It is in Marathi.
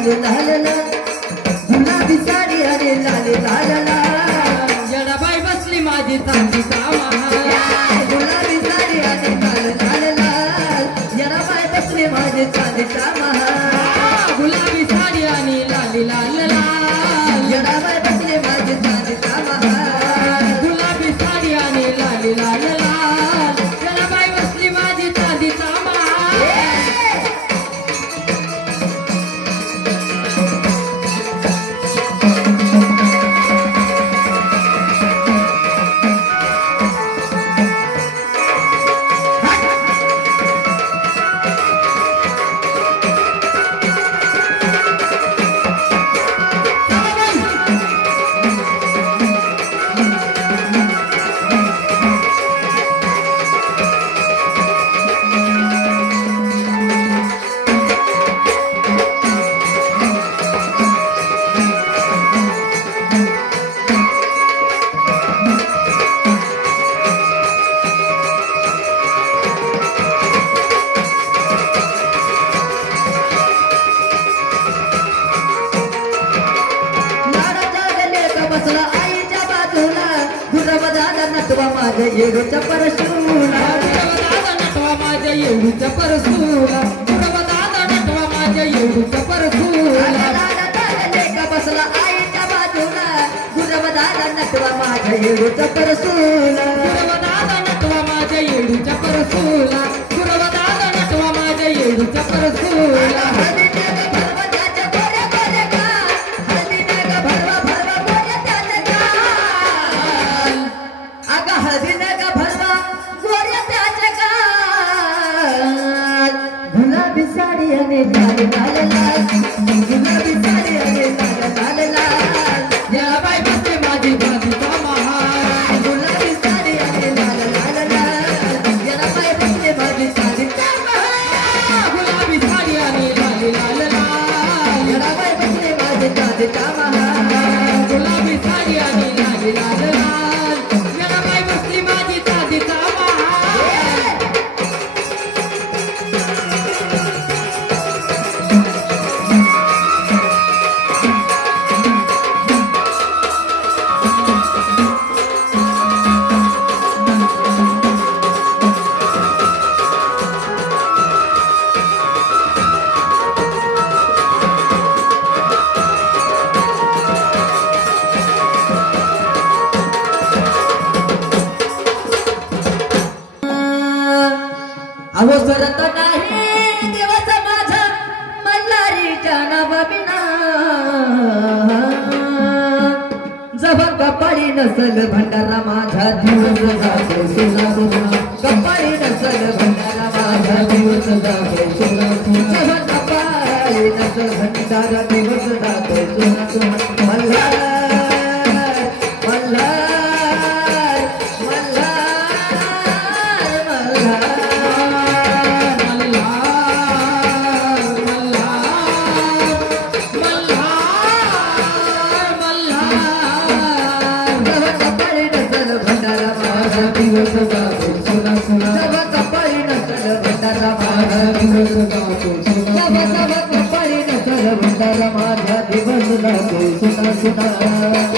आणि लाल लाल गुलाबी साडी आणि लाल लाल लाल येडाबाई बसली माझी चांदीचा महाल गुलाबी साडी आणि लाल लाल लाल येडाबाई बसली माझी चांदीचा महाल गुलाबी साडी आणि लाली लाल लाल येडाबाई बसली माझी चांदीचा महाल गुलाबी साडी आणि लाली लाल लाल येडाबाई बसली माझी चांदीचा महाल माझ्या येडूच्या परशूला दादा नटवा माझ्या येडूच्या परसूला दादा नटवा माझ्या येडूच्या परसूला लेका बसला आईच्या बाजूला गुरव दादा नटवा माझ्या येडूच्या परशूला दादा नटवा माझ्या येडूच्या परसूला दादा नटवा माझ्या येडूच्या परसूला गुलाबी साडी आणि लाल लाल लाल गुलाबी साडी आणि लाल लाल लाल येडाबाई बसली माझी चांदीचा महाल गुलाबी साडी आणि लाल लाल लाल येडाबाई बसली माझी चांदीचा महाल गुलाबी साडी आणि लाली लाल लाल येडाबाई बसली माझी चांदीचा महाल गुलाबी साडी आणि लाली लाल लाल येडाबाई बसली माझी चांदीचा महाल अहो सरत नाही दिवस माझा मल्हारीच्या नावाबिना जवळ कपाळी नसल भंडारा माझा दिवस जातो सुना सुना कपाळी नसल भंडारा माझा दिवस जातो सुना सुना जवळ कपाळी नसल भंडारा दिवस जातो सुना सुना मल्हार मल्हार मल्हार मल्हार दिवस जातो सुना सुना जवा कपाळी नसल भंडारा माझा दिवस जातो सुना जवा कपाळी नसल भंडारा माझा दिवस जातो सुना सुना